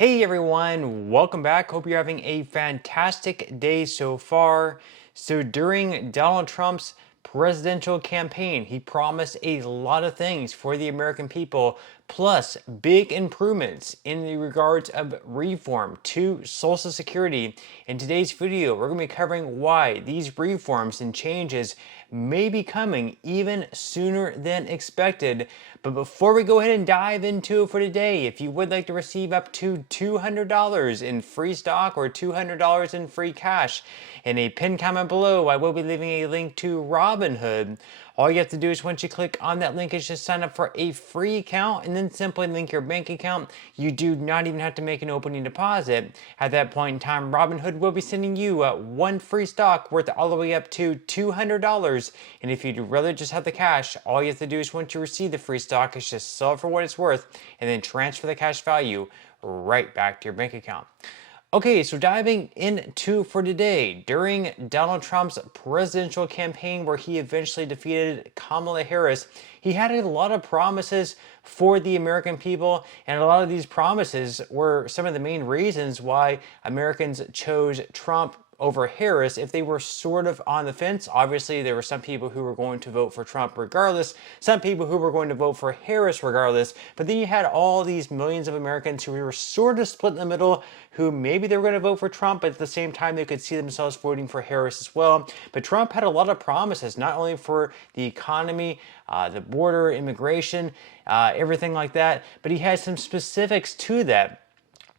Hey everyone, welcome back. Hope you're having a fantastic day so far. So, during Donald Trump's presidential campaign, he promised a lot of things for the American people, plus big improvements in the regards of reform to Social Security. In today's video, we're going to be covering why these reforms and changes may be coming even sooner than expected. But before we go ahead and dive into it for today, if you would like to receive up to $200 in free stock or $200 in free cash, in a pinned comment below, I will be leaving a link to Robinhood. All you have to do is once you click on that link is just sign up for a free account and then simply link your bank account. You do not even have to make an opening deposit. At that point in time, Robinhood will be sending you one free stock worth all the way up to $200. And if you'd rather just have the cash, all you have to do is once you receive the free stock is just sell it for what it's worth and then transfer the cash value right back to your bank account. Okay, so diving into for today, during Donald Trump's presidential campaign where he eventually defeated Kamala Harris, he had a lot of promises for the American people, and a lot of these promises were some of the main reasons why Americans chose Trump over Harris if they were sort of on the fence. Obviously, there were some people who were going to vote for Trump regardless, some people who were going to vote for Harris regardless, but then you had all these millions of Americans who were sort of split in the middle, who maybe they were going to vote for Trump, but at the same time they could see themselves voting for Harris as well. But Trump had a lot of promises, not only for the economy, the border, immigration, everything like that, but he had some specifics to that.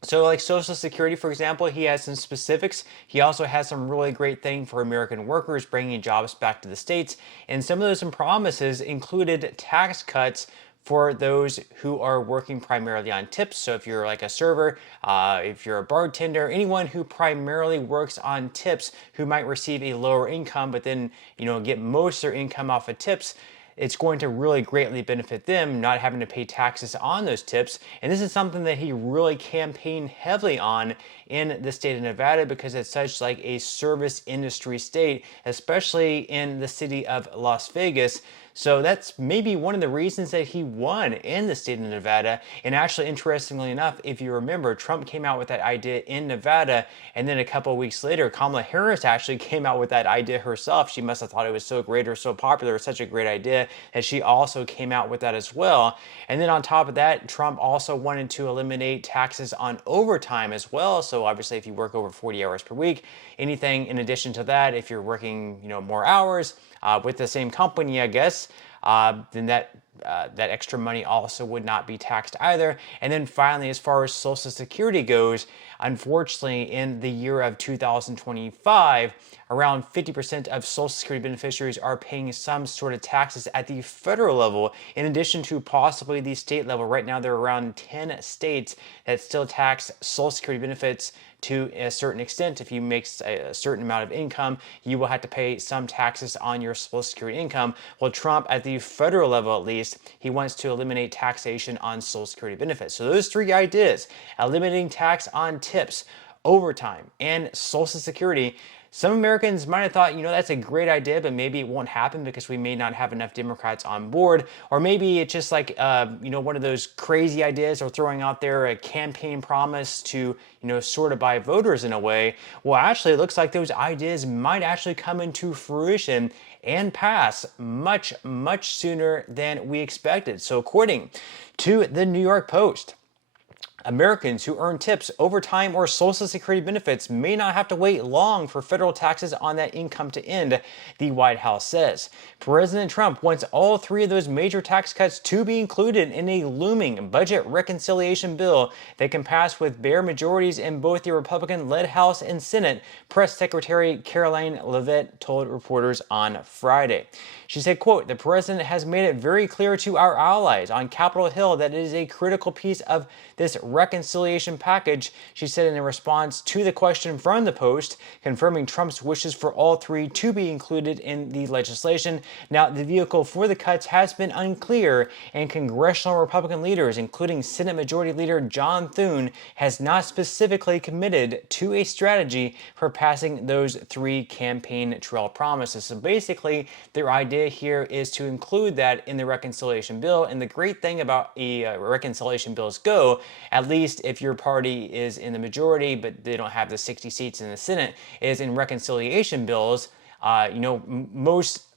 So like Social Security, for example, he has some specifics. He also has some really great thing for American workers, bringing jobs back to the States. And some of those promises included tax cuts for those who are working primarily on tips. So if you're like a server, if you're a bartender, anyone who primarily works on tips who might receive a lower income, but then, get most of their income off of tips, it's going to really greatly benefit them not having to pay taxes on those tips. And this is something that he really campaigned heavily on in the state of Nevada because it's such like a service industry state, especially in the city of Las Vegas. So that's maybe one of the reasons that he won in the state of Nevada. And actually, interestingly enough, if you remember, Trump came out with that idea in Nevada, and then a couple of weeks later, Kamala Harris actually came out with that idea herself. She must have thought it was so great or so popular or such a great idea that she also came out with that as well. And then on top of that, Trump also wanted to eliminate taxes on overtime as well. So obviously, if you work over 40 hours per week, anything in addition to that, if you're working, more hours, with the same company, I guess, then that extra money also would not be taxed either. And then finally, as far as Social Security goes, unfortunately, in the year of 2025, around 50% of Social Security beneficiaries are paying some sort of taxes at the federal level, in addition to possibly the state level. Right now, there are around 10 states that still tax Social Security benefits to a certain extent. If you make a certain amount of income, you will have to pay some taxes on your Social Security income. Well, Trump, at the federal level at least, he wants to eliminate taxation on Social Security benefits. So those three ideas, eliminating tax on tips, overtime, and Social Security, some Americans might have thought, that's a great idea, but maybe it won't happen because we may not have enough Democrats on board. Or maybe it's just like, one of those crazy ideas or throwing out there a campaign promise to, sort of buy voters in a way. Well, actually, it looks like those ideas might actually come into fruition and pass much, much sooner than we expected. So according to the New York Post, Americans who earn tips, overtime, or Social Security benefits may not have to wait long for federal taxes on that income to end, the White House says. President Trump wants all three of those major tax cuts to be included in a looming budget reconciliation bill that can pass with bare majorities in both the Republican-led House and Senate, Press Secretary Caroline Leavitt told reporters on Friday. She said, quote, "The president has made it very clear to our allies on Capitol Hill that it is a critical piece of this reconciliation package," she said in a response to the question from the Post, confirming Trump's wishes for all three to be included in the legislation. Now, the vehicle for the cuts has been unclear, and congressional Republican leaders, including Senate Majority Leader John Thune, has not specifically committed to a strategy for passing those three campaign trail promises. So basically, their idea here is to include that in the reconciliation bill. And the great thing about reconciliation bills go, at at least if your party is in the majority, but they don't have the 60 seats in the Senate, is in reconciliation bills.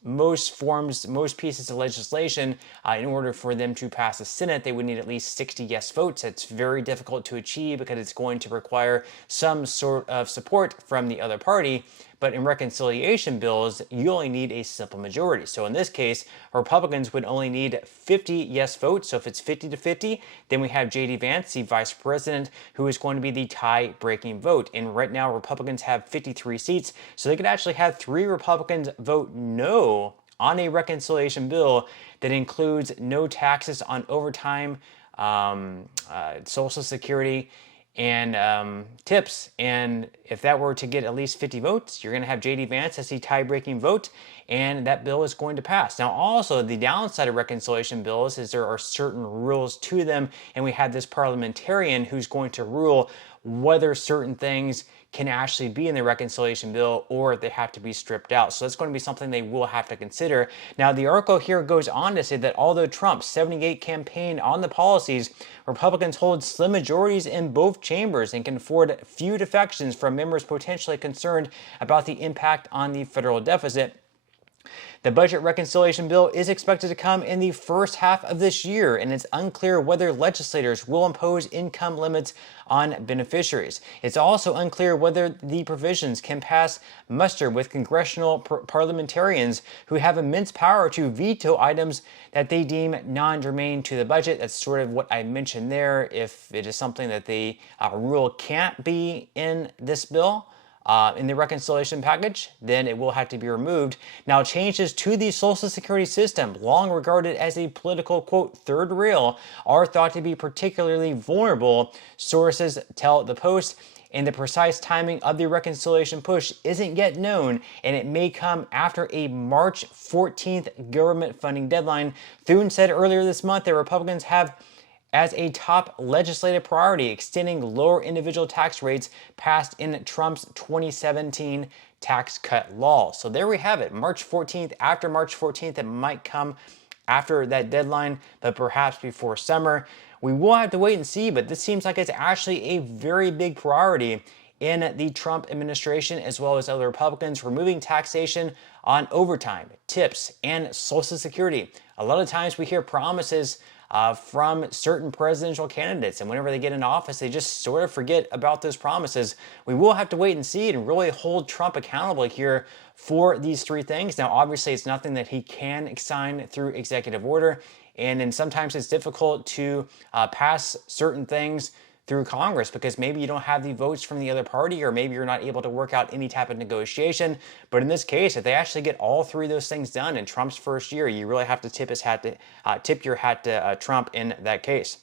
Most pieces of legislation, in order for them to pass the Senate, they would need at least 60 yes votes. It's very difficult to achieve because it's going to require some sort of support from the other party. But in reconciliation bills, you only need a simple majority. So in this case, Republicans would only need 50 yes votes. So if it's 50 to 50, then we have J.D. Vance, the vice president, who is going to be the tie-breaking vote. And right now, Republicans have 53 seats. So they could actually have 3 Republicans vote no on a reconciliation bill that includes no taxes on overtime, Social Security, and tips. And if that were to get at least 50 votes, you're going to have J.D. Vance as the tie-breaking vote, and that bill is going to pass. Now, also, the downside of reconciliation bills is there are certain rules to them, and we have this parliamentarian who's going to rule whether certain things can actually be in the reconciliation bill or they have to be stripped out. So that's going to be something they will have to consider. Now, the article here goes on to say that although Trump's 78 campaigned on the policies, Republicans hold slim majorities in both chambers and can afford few defections from members potentially concerned about the impact on the federal deficit. The budget reconciliation bill is expected to come in the first half of this year, and it's unclear whether legislators will impose income limits on beneficiaries. It's also unclear whether the provisions can pass muster with congressional parliamentarians who have immense power to veto items that they deem non-germane to the budget. That's sort of what I mentioned there. If it is something that they rule can't be in this bill, in the reconciliation package, then it will have to be removed. Now, changes to the Social Security system, long regarded as a political, quote, third rail, are thought to be particularly vulnerable, sources tell the Post, and the precise timing of the reconciliation push isn't yet known, and it may come after a March 14th government funding deadline. Thune said earlier this month that Republicans have as a top legislative priority extending lower individual tax rates passed in Trump's 2017 tax cut law. So there we have it, March 14th. After March 14th, it might come after that deadline, but perhaps before summer. We will have to wait and see, but this seems like it's actually a very big priority in the Trump administration, as well as other Republicans, removing taxation on overtime, tips, and Social Security. A lot of times we hear promises from certain presidential candidates, and whenever they get in office, they just sort of forget about those promises. We will have to wait and see and really hold Trump accountable here for these 3 things. Now, obviously, it's nothing that he can sign through executive order, and then sometimes it's difficult to pass certain things through Congress because maybe you don't have the votes from the other party, or maybe you're not able to work out any type of negotiation. But in this case, if they actually get all 3 of those things done in Trump's first year, you really have to tip your hat to Trump in that case.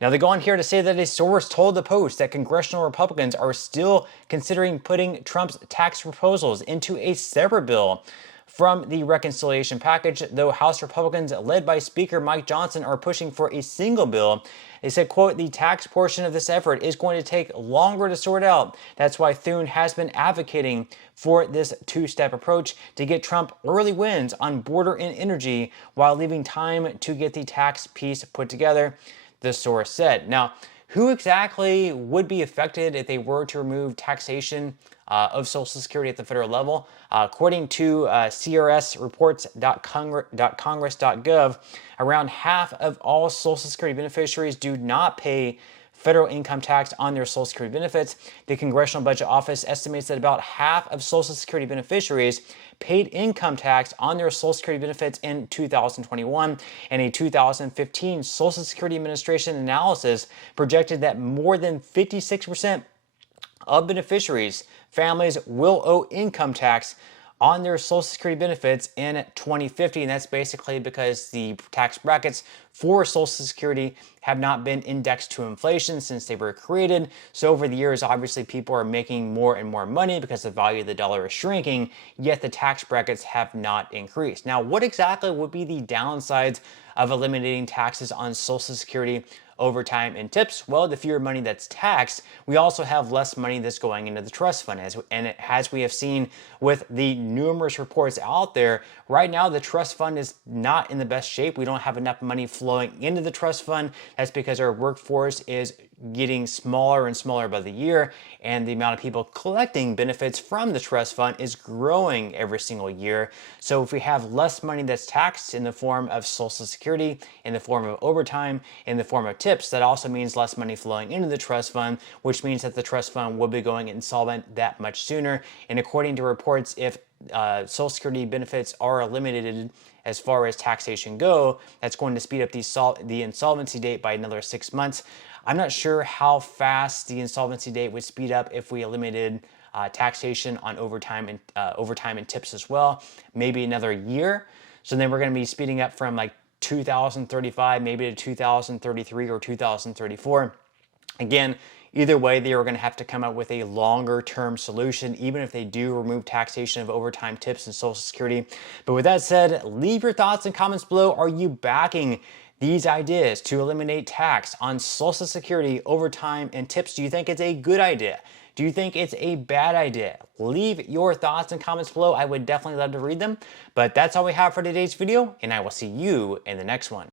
Now, they go on here to say that a source told the Post that congressional Republicans are still considering putting Trump's tax proposals into a separate bill from the reconciliation package, though House Republicans led by Speaker Mike Johnson are pushing for a single bill. They said, quote, the tax portion of this effort is going to take longer to sort out. That's why Thune has been advocating for this 2-step approach to get Trump early wins on border and energy while leaving time to get the tax piece put together, the source said. Now, who exactly would be affected if they were to remove taxation of Social Security at the federal level? According to crsreports.congress.gov, around half of all Social Security beneficiaries do not pay federal income tax on their Social Security benefits. The Congressional Budget Office estimates that about half of Social Security beneficiaries paid income tax on their Social Security benefits in 2021, and a 2015 Social Security Administration analysis projected that more than 56% of beneficiaries' families will owe income tax on their Social Security benefits in 2050, and that's basically because the tax brackets for Social Security have not been indexed to inflation since they were created. So over the years, obviously, people are making more and more money because the value of the dollar is shrinking, yet the tax brackets have not increased. Now, what exactly would be the downsides of eliminating taxes on Social Security overtime, and tips, well, the fewer money that's taxed, we also have less money that's going into the trust fund. As we have seen with the numerous reports out there, right now the trust fund is not in the best shape. We don't have enough money flowing into the trust fund. That's because our workforce is getting smaller and smaller by the year, and the amount of people collecting benefits from the trust fund is growing every single year. So if we have less money that's taxed in the form of Social Security, in the form of overtime, in the form of tips, that also means less money flowing into the trust fund, which means that the trust fund will be going insolvent that much sooner. And according to reports, if Social Security benefits are limited as far as taxation go, that's going to speed up the insolvency date by another 6 months. I'm not sure how fast the insolvency date would speed up if we eliminated taxation on overtime and tips as well. Maybe another year. So then we're going to be speeding up from like 2035 maybe to 2033 or 2034. Again, either way, they are going to have to come up with a longer term solution, even if they do remove taxation of overtime, tips, and Social Security. But with that said, leave your thoughts and comments below. Are you backing these ideas to eliminate tax on Social Security, overtime, and tips? Do you think it's a good idea? Do you think it's a bad idea? Leave your thoughts and comments below. I would definitely love to read them. But that's all we have for today's video, and I will see you in the next one.